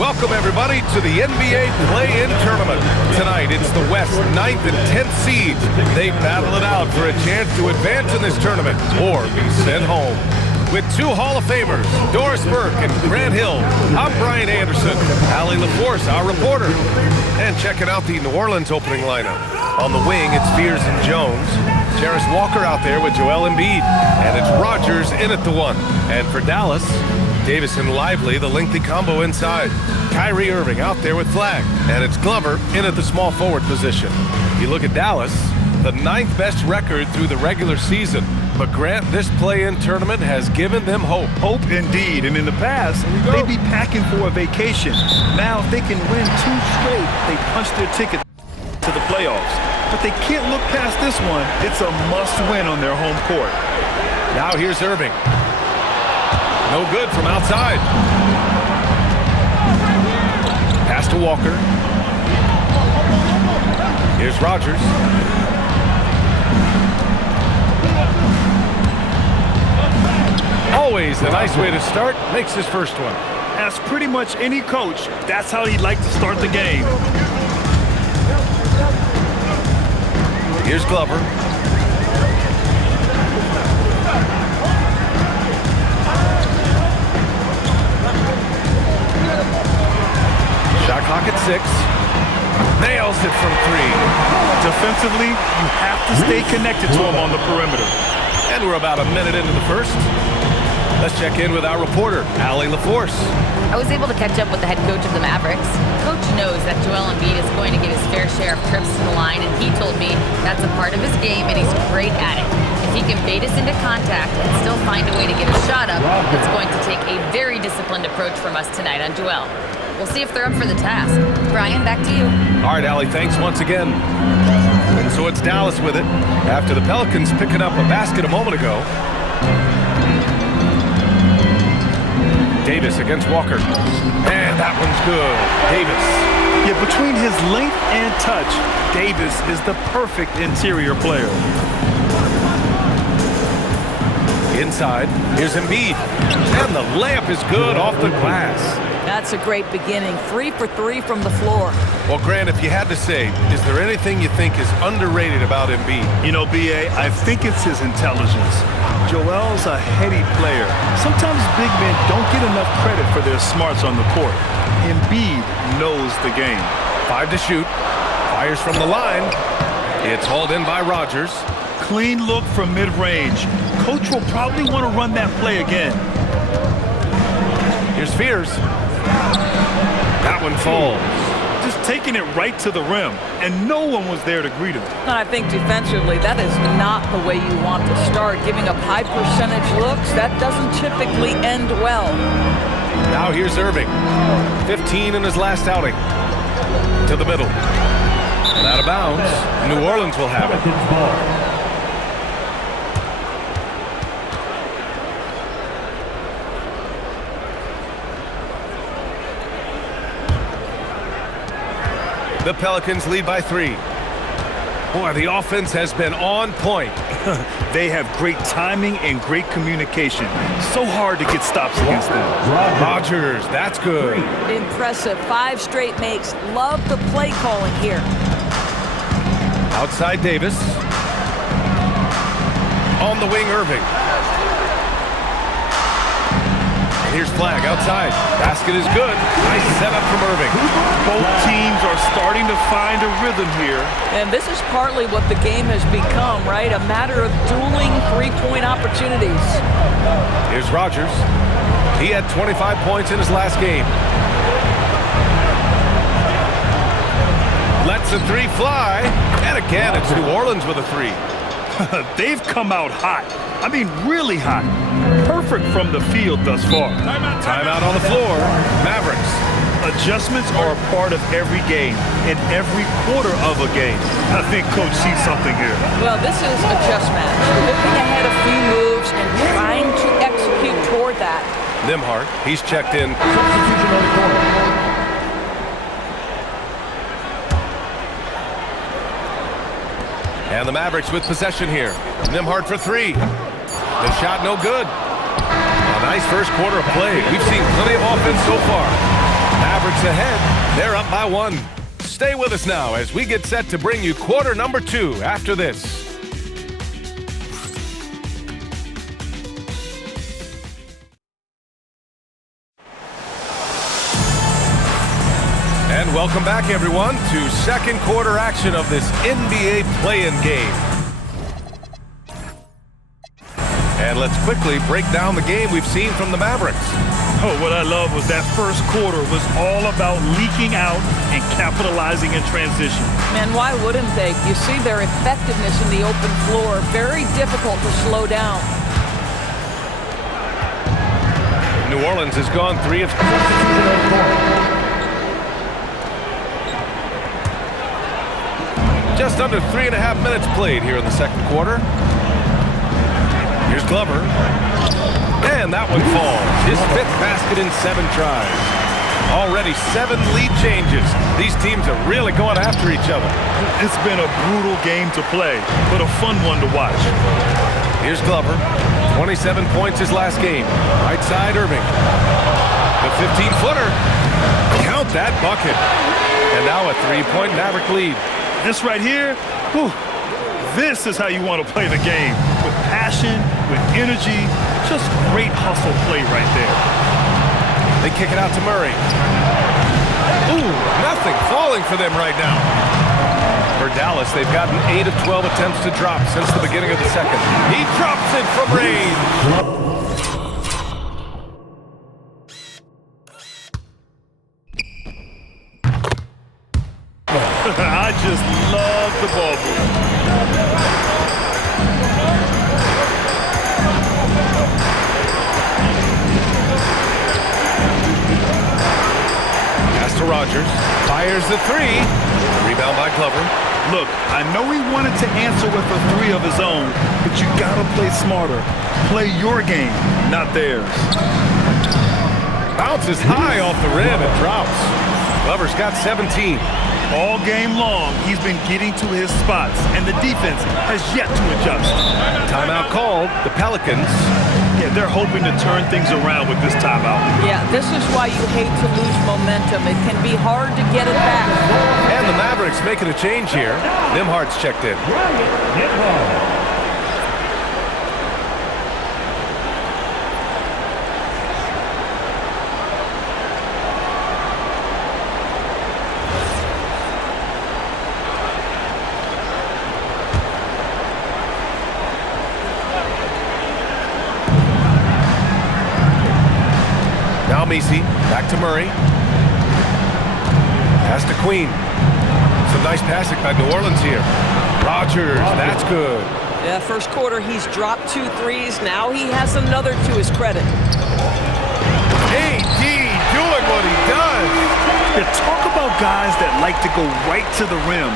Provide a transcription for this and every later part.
Welcome, everybody, to the NBA Play-In Tournament. Tonight, it's the West 9th and 10th seeds. They battle it out for a chance to advance in this tournament or be sent home. With two Hall of Famers, Doris Burke and Grant Hill, I'm Brian Anderson, Allie LaForce, our reporter. And checking out the New Orleans opening lineup. On the wing, it's Fears and Jones. Jarris Walker out there with Joel Embiid. And it's Rogers in at the one. And for Dallas, Davis and Lively, the lengthy combo inside. Kyrie Irving out there with Flag. And it's Glover in at the small forward position. You look at Dallas, the 9th best record through the regular season. But Grant, this play-in tournament has given them hope. Hope indeed. And in the past, they'd be packing for a vacation. Now, if they can win 2 straight, they punch their ticket to the playoffs. But they can't look past this one. It's a must-win on their home court. Now here's Irving. No good from outside. Pass to Walker. Here's Rogers. Always a nice way to start. Makes his first one. As pretty much any coach, that's how he'd like to start the game. Here's Glover. Shot clock at 6. Nails it from 3. Defensively, you have to stay connected to him on the perimeter. And we're about a minute into the first. Let's check in with our reporter, Allie LaForce. I was able to catch up with the head coach of the Mavericks. Coach knows that Joel Embiid is going to get his fair share of trips to the line, and he told me that's a part of his game, and he's great at it. If he can bait us into contact and still find a way to get a shot up, it's going to take a very disciplined approach from us tonight on Joel. We'll see if they're up for the task. Brian, back to you. All right, Allie, thanks once again. And so it's Dallas with it after the Pelicans picking up a basket a moment ago. Davis against Walker. And that one's good. Davis. Yeah, between his length and touch, Davis is the perfect interior player. Inside, here's Embiid. And the layup is good off the glass. That's a great beginning. 3 for 3 from the floor. Well, Grant, if you had to say, is there anything you think is underrated about Embiid? You know, B.A., I think it's his intelligence. Joel's a heady player. Sometimes big men don't get enough credit for their smarts on the court. Embiid knows the game. 5 to shoot. Fires from the line. It's hauled in by Rogers. Clean look from mid-range. Coach will probably want to run that play again. Here's Fears. That one falls. Just taking it right to the rim, and no one was there to greet him. And I think defensively, that is not the way you want to start. Giving up high percentage looks, that doesn't typically end well. Now here's Irving. 15 in his last outing. To the middle. And out of bounds. New Orleans will have it. The Pelicans lead by 3. Boy, the offense has been on point. They have great timing and great communication. So hard to get stops against them. Rogers, that's good. Impressive. 5 straight makes. Love the play calling here. Outside Davis. On the wing, Irving. Here's Flag outside. Basket is good. Nice setup from Irving. Both teams are starting to find a rhythm here. And this is partly what the game has become, right? A matter of dueling 3-point opportunities. Here's Rogers. He had 25 points in his last game. Lets a 3 fly. And again, it's New Orleans with a 3. They've come out hot. I mean, really hot. Perfect from the field thus far. Timeout on the floor. Mavericks. Adjustments are a part of every game, in every quarter of a game. I think Coach sees something here. Well, this is a chess match. Looking ahead a few moves and trying to execute toward that. Nembhard, he's checked in. And the Mavericks with possession here. Nembhard for 3. The shot no good. A nice first quarter of play. We've seen plenty of offense so far. Mavericks ahead. They're up by 1. Stay with us now as we get set to bring you quarter number 2 after this. And welcome back, everyone, to second quarter action of this NBA play-in game. And let's quickly break down the game we've seen from the Mavericks. Oh, what I love was that first quarter was all about leaking out and capitalizing in transition. Man, why wouldn't they? You see their effectiveness in the open floor. Very difficult to slow down. New Orleans has gone 3 of... Just under 3.5 minutes played here in the second quarter. Here's Glover. And that one falls. His 5th basket in 7 tries. Already 7 lead changes. These teams are really going after each other. It's been a brutal game to play, but a fun one to watch. Here's Glover. 27 points his last game. Right side, Irving. The 15-footer. Count that bucket. And now a 3-point Maverick lead. This right here, whew, this is how you want to play the game. With passion, with energy, just great hustle play right there. They kick it out to Murray. Ooh, nothing falling for them right now. For Dallas, they've gotten 8 of 12 attempts to drop since the beginning of the second. He drops it from range. I just love the ball movement. Pass to Rogers. Fires the 3. Rebound by Glover. Look, I know he wanted to answer with a 3 of his own, but you gotta play smarter. Play your game, not theirs. Bounces high off the rim and drops. Glover's got 17. All game long, he's been getting to his spots, and the defense has yet to adjust. Timeout called. The Pelicans. Yeah, they're hoping to turn things around with this timeout. Yeah, this is why you hate to lose momentum. It can be hard to get it back. And the Mavericks making a change here. Nimhard's checked in. Messi, back to Murray. Pass to Queen. Some nice passing by New Orleans here. Rogers, that's good. Yeah, first quarter he's dropped 2 threes. Now he has another to his credit. AD doing what he does. Yeah, talk about guys that like to go right to the rim.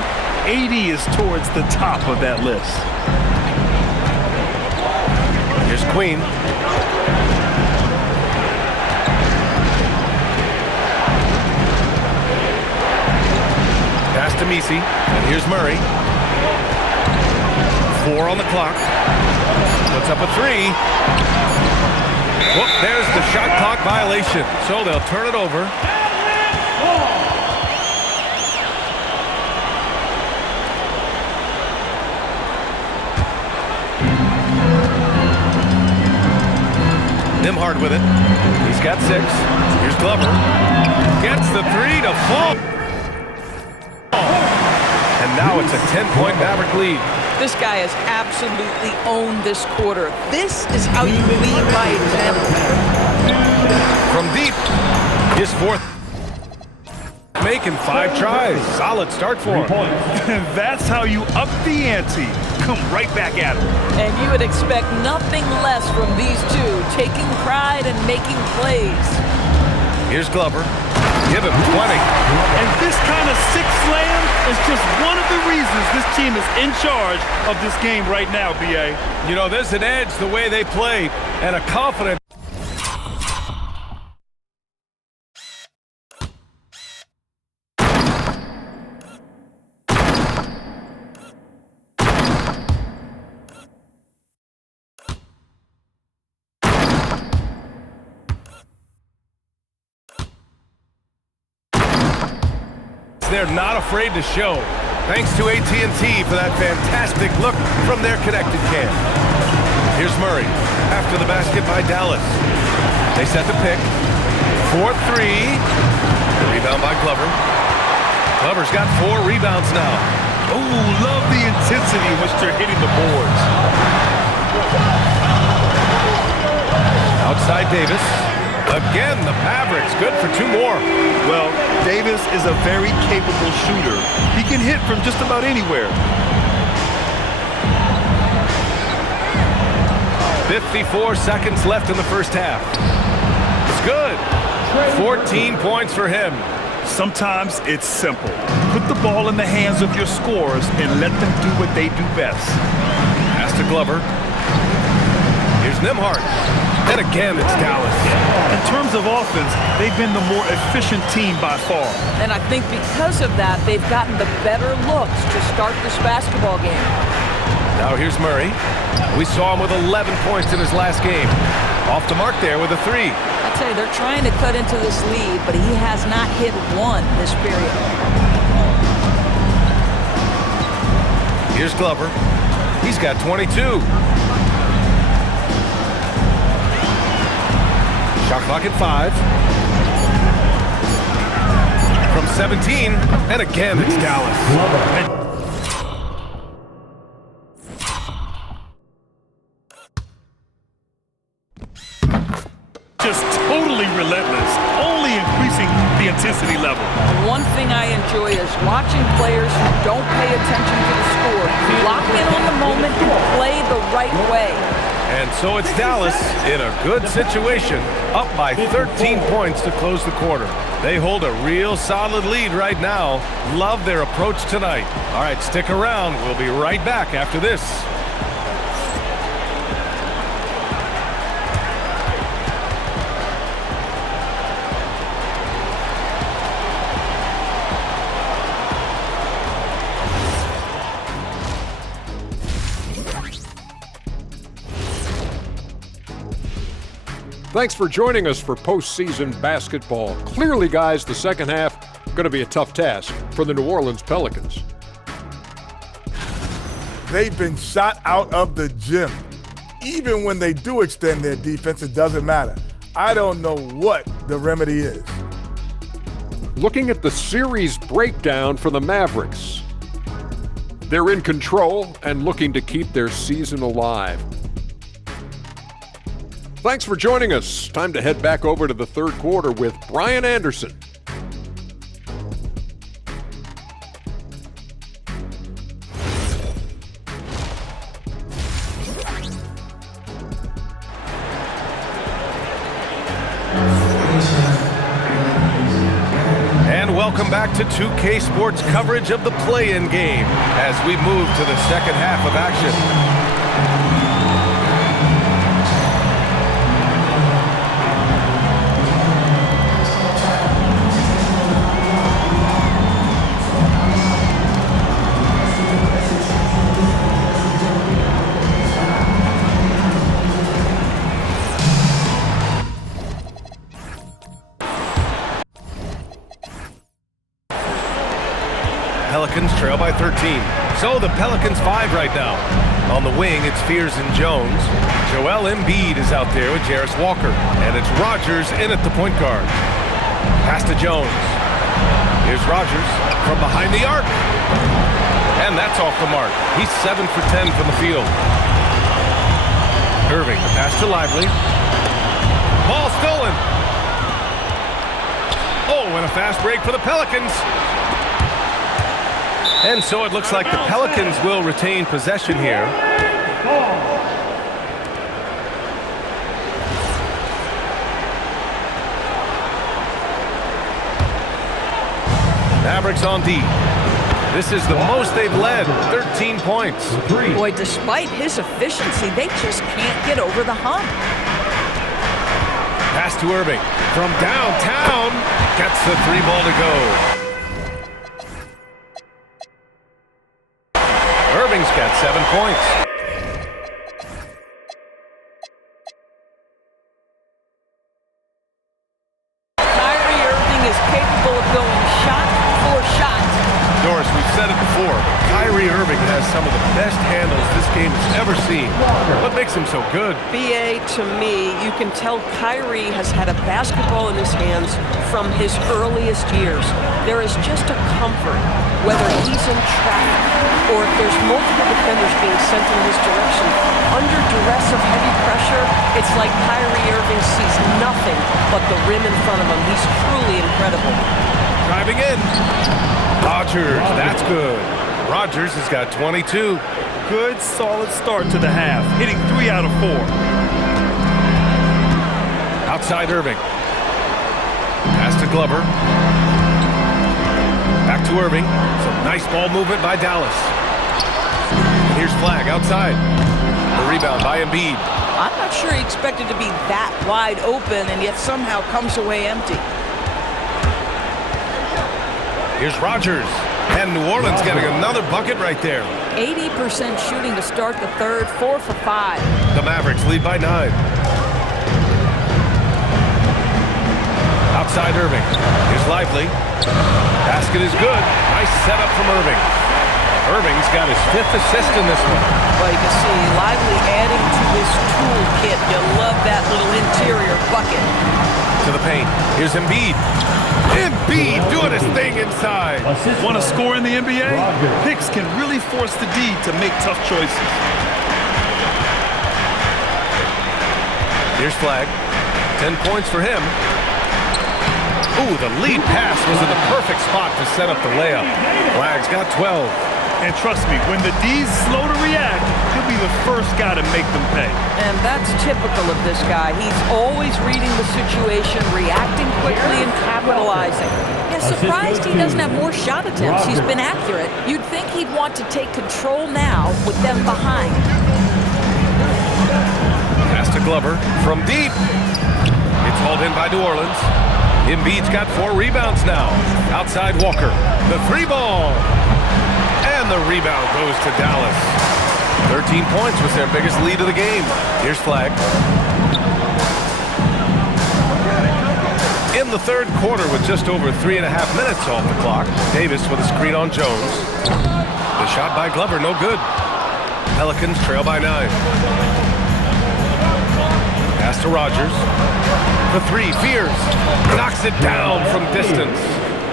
AD is towards the top of that list. Here's Queen. Pass to Messi, and here's Murray. 4 on the clock. Puts up a 3. Whoop, there's the shot clock violation. So they'll turn it over. Nimhard with it. He's got 6. Here's Glover. Gets the 3 to fall. And now it's a 10-point Maverick lead. This guy has absolutely owned this quarter. This is how you lead by example. From deep, his 4th. Making 5 tries. Solid start for him. And that's how you up the ante. Come right back at him. And you would expect nothing less from these two, taking pride and making plays. Here's Glover. Give him 20. And this kind of sick slam is just one of the reasons this team is in charge of this game right now, B.A. You know, there's an edge the way they play and a confidence. they're not afraid to show. Thanks to AT&T for that fantastic look from their connected cam. Here's Murray after the basket by Dallas. They set the pick. 4-3. Rebound by Glover. Glover's got 4 rebounds now. Oh, love the intensity in which they're hitting the boards. Outside Davis. Again, the Mavericks good for 2 more. Well, Davis is a very capable shooter. He can hit from just about anywhere. 54 seconds left in the first half. It's good. 14 points for him. Sometimes it's simple. Put the ball in the hands of your scorers and let them do what they do best. Pass to Glover. Here's Nembhard. And again, it's Dallas. In terms of offense, they've been the more efficient team by far. And I think because of that, they've gotten the better looks to start this basketball game. Now here's Murray. We saw him with 11 points in his last game. Off the mark there with a 3. I'd say they're trying to cut into this lead, but he has not hit one this period. Here's Glover. He's got 22. Shot clock at 5. From 17, and again it's Dallas. Just totally relentless, only increasing the intensity level. One thing I enjoy is watching players who don't pay attention to the score, lock in on the moment, and play the right way. And so it's Dallas in a good situation, up by 13 points to close the quarter. They hold a real solid lead right now. Love their approach tonight. All right, stick around. We'll be right back after this. Thanks for joining us for postseason basketball. Clearly, guys, the second half going to be a tough task for the New Orleans Pelicans. They've been shot out of the gym. Even when they do extend their defense, it doesn't matter. I don't know what the remedy is. Looking at the series breakdown for the Mavericks. They're in control and looking to keep their season alive. Thanks for joining us. Time to head back over to the third quarter with Brian Anderson. And welcome back to 2K Sports coverage of the play-in game as we move to the second half of action. Pelicans trail by 13. So the Pelicans 5 right now. On the wing, it's Fears and Jones. Joel Embiid is out there with Jarris Walker. And it's Rogers in at the point guard. Pass to Jones. Here's Rogers from behind the arc. And that's off the mark. He's 7 for 10 from the field. Irving, the pass to Lively. Ball stolen. Oh, and a fast break for the Pelicans. And so it looks like the Pelicans will retain possession here. Mavericks on D. This is the most they've led, 13 points. Boy, despite his efficiency, they just can't get over the hump. Pass to Irving. From downtown, gets the 3 ball to go. Irving's got 7 points. Kyrie Irving is capable of going shot for shot Doris, we've said it before, Kyrie Irving has some of the best handles this game has ever seen. What makes him so good? BA, to me, you can tell Kyrie has had a basketball in his hands from his earliest years. There is just a comfort, whether he's in traffic or if there's multiple defenders being sent in his direction. Under duress of heavy pressure, it's like Kyrie Irving sees nothing but the rim in front of him. He's truly incredible. Driving in. Rodgers, that's good. Rodgers has got 22. Good, solid start to the half, hitting 3 out of 4. Outside Irving. Pass to Glover. Back to Irving. Some nice ball movement by Dallas. And here's Flag outside. The rebound by Embiid. I'm not sure he expected to be that wide open and yet somehow comes away empty. Here's Rodgers. And New Orleans getting another bucket right there. 80% shooting to start the third, 4 for 5. The Mavericks lead by 9. Outside Irving. Here's Lively. Basket is good. Nice setup from Irving. Irving's got his 5th assist in this one. Well, you can see Lively adding to his toolkit. You love that little interior bucket. To the paint. Here's Embiid. Embiid doing his thing inside. Want to score in the NBA? Picks can really force the D to make tough choices. Here's Flag. 10 points for him. Ooh, the lead pass was in the perfect spot to set up the layup. Flag's got 12. And trust me, when the D's slow to react, he'll be the first guy to make them pay. And that's typical of this guy. He's always reading the situation, reacting quickly, and capitalizing. Yeah, surprised he doesn't have more shot attempts. He's been accurate. You'd think he'd want to take control now with them behind. Pass to Glover from deep. It's hauled in by New Orleans. Embiid's got 4 rebounds now. Outside Walker. The 3 ball. And the rebound goes to Dallas. 13 points was their biggest lead of the game. Here's Flag. In the third quarter with just over 3.5 minutes off the clock, Davis with a screen on Jones. The shot by Glover, no good. Pelicans trail by 9. Pass to Rodgers. The 3, Fears. Knocks it down from distance.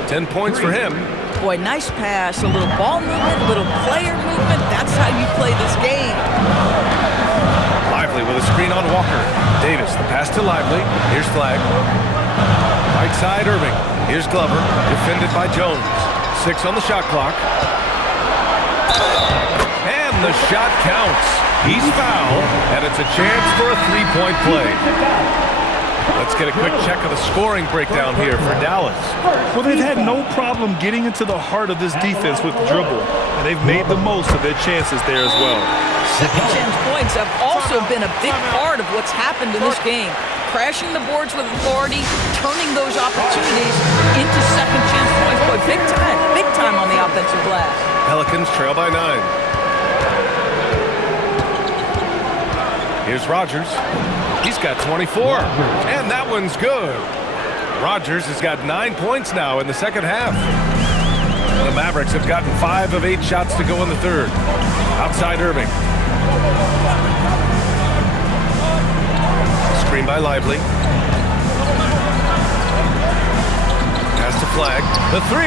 10 points for him. Boy, nice pass, a little ball movement, a little player movement. That's how you play this game. Lively with a screen on Walker. Davis, the pass to Lively. Here's Flag. Right side, Irving. Here's Glover, defended by Jones. 6 on the shot clock. And the shot counts. He's fouled, and it's a chance for a 3-point play. Let's get a quick check of the scoring breakdown here for Dallas. Well, they've had no problem getting into the heart of this defense with the dribble, and they've made the most of their chances there as well. Second chance points have also been a big part of what's happened in this game. Crashing the boards with authority, turning those opportunities into second chance points. Boy, big time on the offensive glass. Pelicans trail by 9. Here's Rodgers. He's got 24, and that one's good. Rodgers has got 9 points now in the second half. The Mavericks have gotten 5 of 8 shots to go in the third. Outside Irving. Screen by Lively. Pass to Flag. The 3.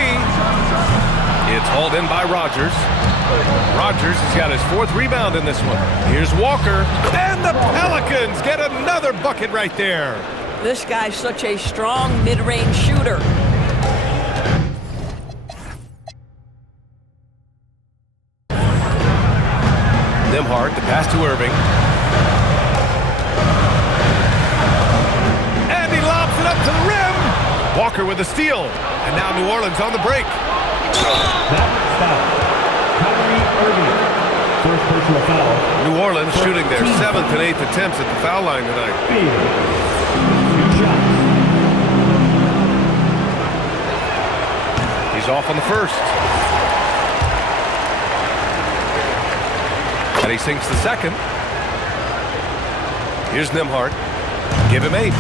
It's hauled in by Rodgers. Rodgers has got his 4th rebound in this one. Here's Walker, and the Pelicans get another bucket right there. This guy's such a strong mid-range shooter. Nembhard, the pass to Irving. And he lobs it up to the rim. Walker with the steal. And now New Orleans on the break. First personal foul. New Orleans shooting their 7th and 8th attempts at the foul line tonight. He's off on the first. And he sinks the second. Here's Nembhard. Give him 8.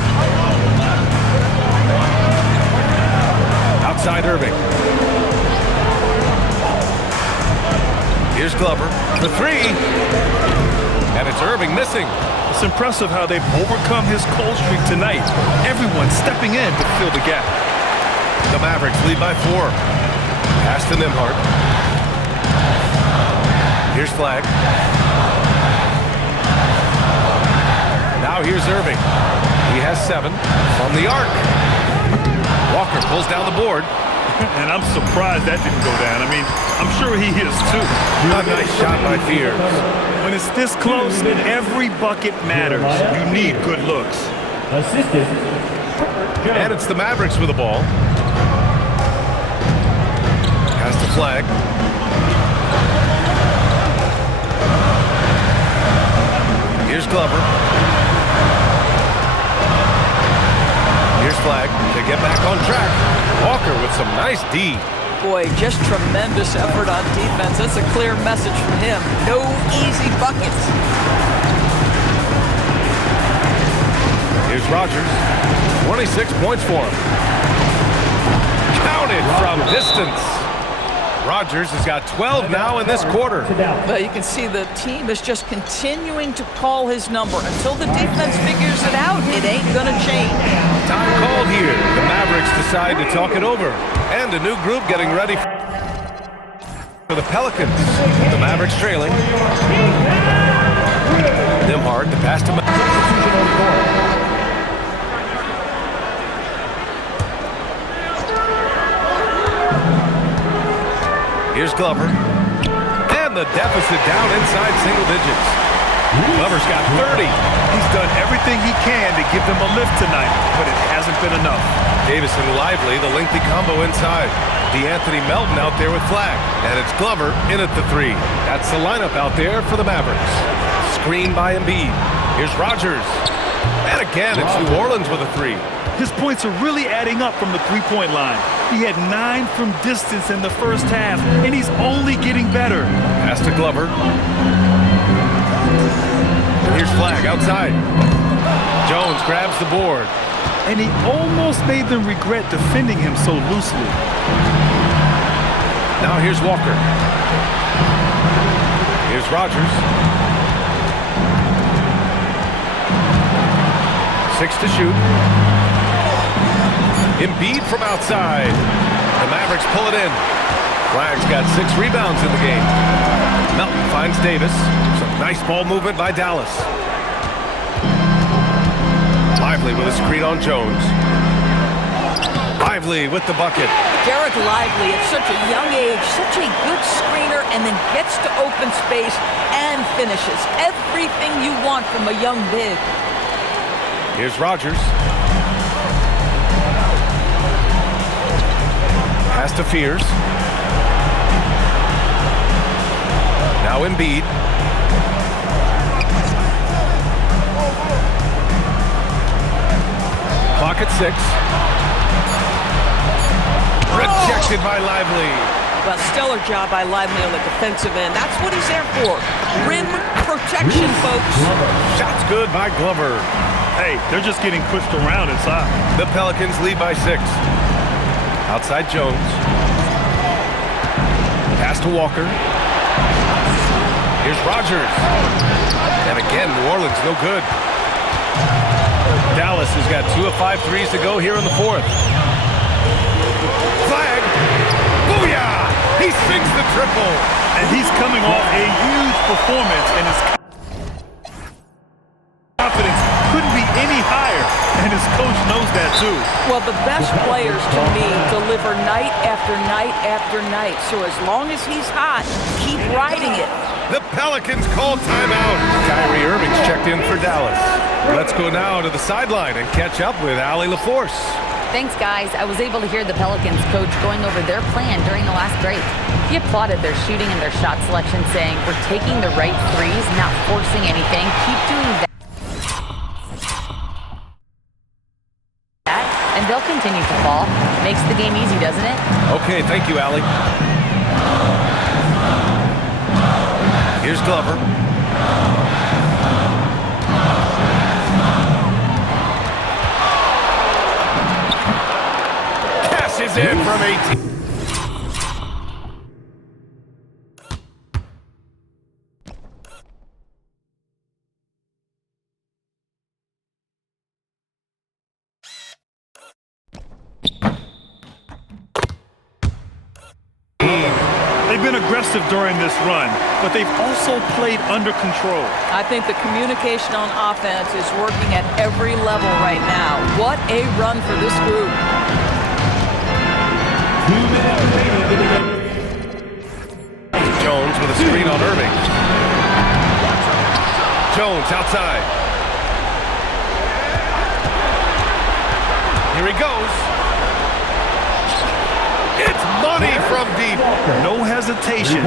Outside Irving. Here's Glover. The three. And it's Irving missing. It's impressive how they've overcome his cold streak tonight. Everyone stepping in to fill the gap. The Mavericks lead by 4. Pass to Nembhard. Here's Flag. Now here's Irving. He has 7 from the arc. Walker pulls down the board. And I'm surprised that didn't go down. I mean, I'm sure he is too. A nice shot by Fears. When it's this close, every bucket matters. You need good looks. Assistant. And it's the Mavericks with the ball. Pass to Flag. Here's Glover. Here's Flag to get back on track. Walker with some nice D. Boy, just tremendous effort on defense. That's a clear message from him. No easy buckets. Here's Rogers. 26 points for him. Counted from distance. Rogers has got 12 now in this quarter. Well, you can see the team is just continuing to call his number. Until the defense figures it out, it ain't going to change. Time called here. The Mavericks decide to talk it over. And a new group getting ready for the Pelicans. The Mavericks trailing. Nembhard, the pass to Here's Glover. And the deficit down inside single digits. Glover's got 30. He's done everything he can to give them a lift tonight, but it hasn't been enough. Davis and Lively, the lengthy combo inside. DeAnthony Melton out there with Flag. And it's Glover in at the 3. That's the lineup out there for the Mavericks. Screen by Embiid. Here's Rogers. And again, it's New Orleans with a 3. His points are really adding up from the three-point line. He had 9 from distance in the first half, and he's only getting better. Pass to Glover. Here's Flag outside. Jones grabs the board. And he almost made them regret defending him so loosely. Now here's Walker. Here's Rogers. 6 to shoot. Embiid from outside. The Mavericks pull it in. Flag's got 6 rebounds in the game. Melton finds Davis. Some nice ball movement by Dallas. Lively with a screen on Jones. Lively with the bucket. Derek Lively at such a young age, such a good screener, and then gets to open space and finishes. Everything you want from a young big. Here's Rogers. Pass to Fears. Now Embiid. Clock at 6. Rejected by Lively. Well, stellar job by Lively on the defensive end. That's what he's there for. Rim protection, folks. Shots good by Glover. Hey, they're just getting pushed around inside. The Pelicans lead by 6. Outside Jones. Pass to Walker. Here's Rogers. And again, New Orleans no good. Dallas has got 2 of 5 threes to go here in the 4th. Flag. Booyah! He sinks the triple. And he's coming off a huge performance, and his confidence couldn't be any higher, and his coach knows that too. Well, the best players to me deliver night after night after night. So as long as he's hot, keep riding it. The Pelicans call timeout. Kyrie Irving's checked in for Dallas. Let's go now to the sideline and catch up with Allie LaForce. Thanks, guys. I was able to hear the Pelicans coach going over their plan during the last break. He applauded their shooting and their shot selection, saying, "We're taking the right threes, not forcing anything. Keep doing that. And they'll continue to fall. Makes the game easy, doesn't it?" Okay, thank you, Allie. Here's Glover. Cashes in from 18. They've been aggressive during this run, but they've also played under control. I think the communication on offense is working at every level right now. What a run for this group. 2 minutes remaining in the game. Jones with a screen on Irving. Jones outside. Here he goes. It's money from deep. No hesitation.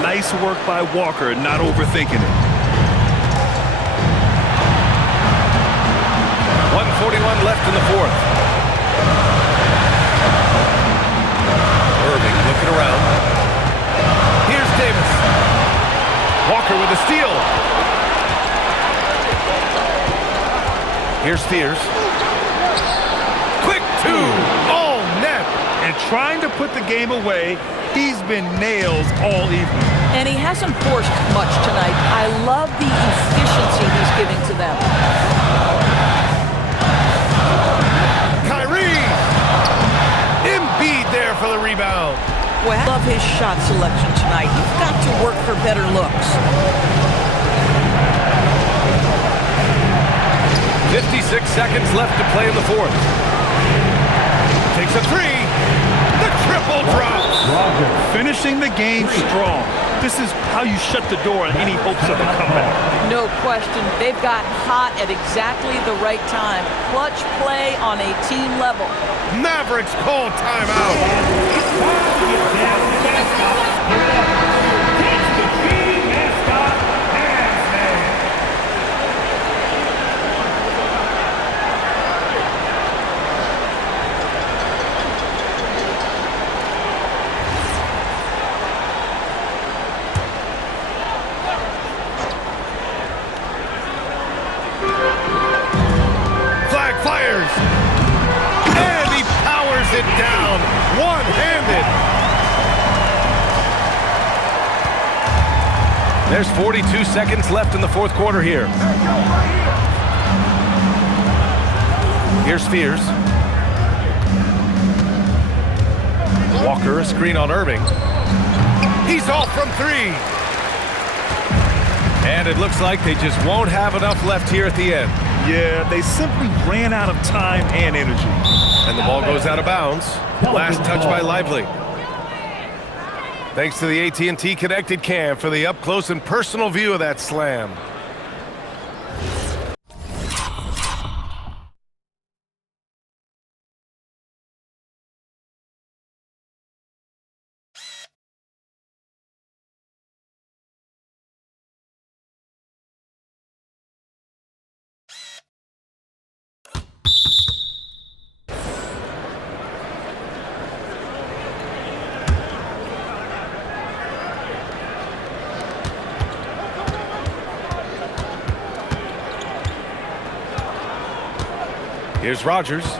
Nice work by Walker, not overthinking it. 1:41 left in the fourth. Irving looking around. Here's Davis. Walker with a steal. Here's Spears. Quick two. All net. And trying to put the game away, he's been nails all evening. And he hasn't forced much tonight. I love the efficiency he's giving to them. Kyrie. Embiid there for the rebound. Well, I love his shot selection tonight. You've got to work for better looks. 56 seconds left to play in the fourth. Takes a three. The triple drops. Finishing the game strong. This is how you shut the door on any hopes of a comeback. No question. They've gotten hot at exactly the right time. Clutch play on a team level. Mavericks call timeout. Flag fires. And he powers it down. One-handed. There's 42 seconds left in the fourth quarter here. Here's Spears. Walker, a screen on Irving. He's off from three. And it looks like they just won't have enough left here at the end. Yeah, they simply ran out of time and energy. And the ball goes out of bounds. Last touch by Lively. Thanks to the AT&T Connected Cam for the up-close and personal view of that slam. Here's Rogers. And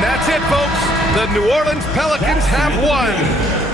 that's it, folks. The New Orleans Pelicans have won.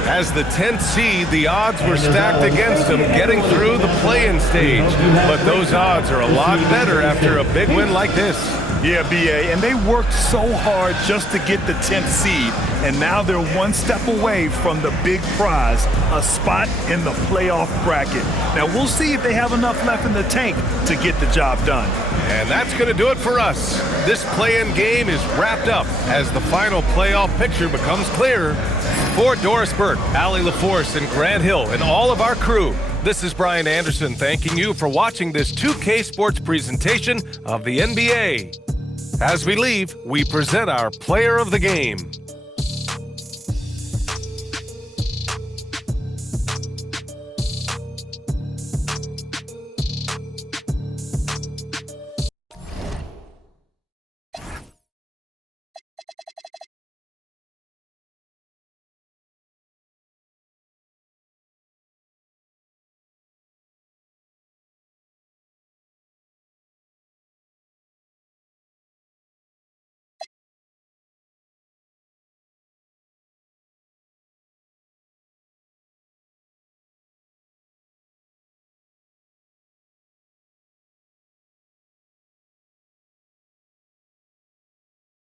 As the 10th seed, the odds were stacked against them getting through the play-in stage. But those odds are a lot better after a big win like this. Yeah, BA, and they worked so hard just to get the 10th seed, and now they're one step away from the big prize, a spot in the playoff bracket. Now, we'll see if they have enough left in the tank to get the job done. And that's going to do it for us. This play-in game is wrapped up as the final playoff picture becomes clearer. For Doris Burke, Allie LaForce, and Grant Hill, and all of our crew, this is Brian Anderson thanking you for watching this 2K Sports presentation of the NBA. As we leave, we present our player of the game.